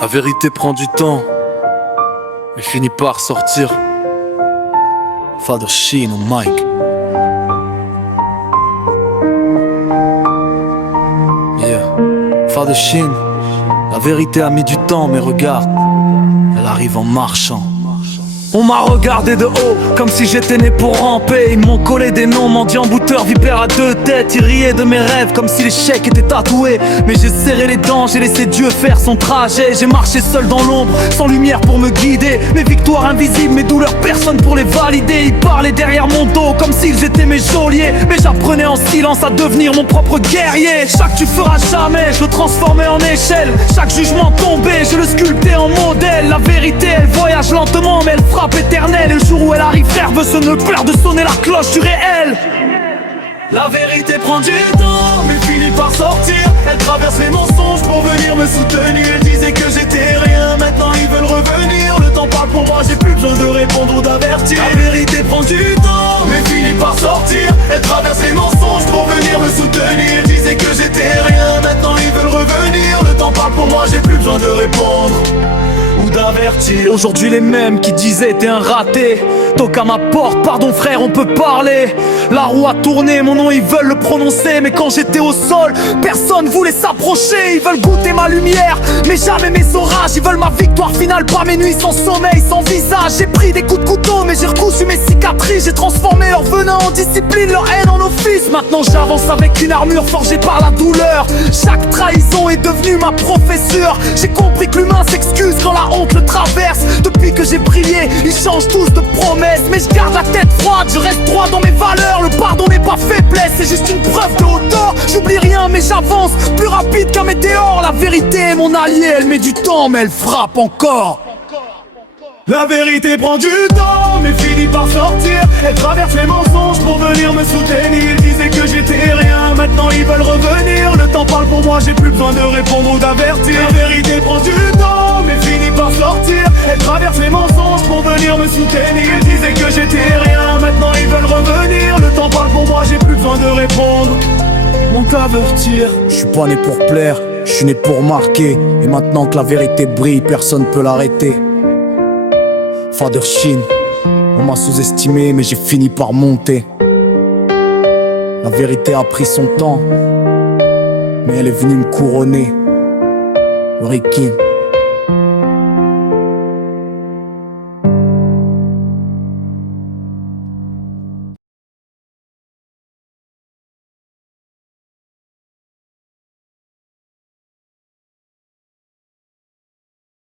La vérité prend du temps, mais finit par sortir. Father Sheen ou Mike. Yeah. Father Sheen, la vérité a mis du temps, mais regarde, elle arrive en marchant. On m'a regardé de haut, comme si j'étais né pour ramper. Ils m'ont collé des noms, mendiant, bouteur, vipère à deux têtes. Ils riaient de mes rêves, comme si l'échec était tatoué. Mais j'ai serré les dents, j'ai laissé Dieu faire son trajet. J'ai marché seul dans l'ombre, sans lumière pour me guider. Mes victoires invisibles, mes douleurs, personne pour les valider. Ils parlaient derrière mon dos, comme s'ils étaient mes geôliers. Mais j'apprenais en silence à devenir mon propre guerrier. Chaque tu feras jamais, je le transformais en échelle. Chaque jugement tombé, je le sculptais en modèle. La vérité, elle voyage lentement, mais elle frappe éternelle. Et le jour où elle arrive, personne ne peur de sonner la cloche du réel. La vérité prend du temps, mais finit par sortir. Elle traverse les mensonges pour venir me soutenir. Elle disait que j'étais rien, maintenant ils veulent revenir. Le temps parle pour moi, j'ai plus besoin de répondre ou d'avertir. La vérité prend du temps, mais finit par sortir. Elle traverse les mensonges pour venir me soutenir. Elle disait que j'étais rien, maintenant ils veulent revenir. Le temps parle pour moi, j'ai plus besoin de répondre ou d'avertir. Aujourd'hui les mêmes qui disaient t'es un raté toquent à ma porte, pardon frère on peut parler. La roue a tourné, mon nom ils veulent le prononcer. Mais quand j'étais au sol, personne voulait s'approcher. Ils veulent goûter ma lumière, mais jamais mes orages. Ils veulent ma victoire finale, pas mes nuits sans sommeil, sans visage. J'ai pris des coups de couteau, mais j'ai recousu mes cicatrices. J'ai transformé leur venin en discipline, leur haine en office. Maintenant j'avance avec une armure forgée par la douleur. Chaque trahison est devenue ma professeur. J'ai compris que l'humain s'excuse quand la honte le traverse. Depuis que j'ai brillé, ils changent tous de promesses. Mais je garde la tête froide, je reste droit dans mes valeurs. Le pardon n'est pas faiblesse, c'est juste une preuve de hauteur. J'oublie rien mais j'avance, plus rapide qu'un météore. La vérité est mon allié, elle met du temps mais elle frappe encore. La vérité prend du temps, mais finit par sortir. Elle traverse les mensonges pour venir me soutenir. Ils disaient que j'étais rien, maintenant ils veulent revenir. Le temps parle pour moi, j'ai plus besoin de répondre ou d'avertir. La vérité prend du temps, mais finit par sortir. Elle traverse les mensonges pour venir me soutenir. Ils disaient que j'étais rien, maintenant ils veulent revenir. Le temps parle pour moi, j'ai plus besoin de répondre ou d'avertir. Je suis pas né pour plaire, je suis né pour marquer. Et maintenant que la vérité brille, personne peut l'arrêter. Father Sheen, on m'a sous-estimé mais j'ai fini par monter. La vérité a pris son temps, mais elle est venue me couronner. Ricky.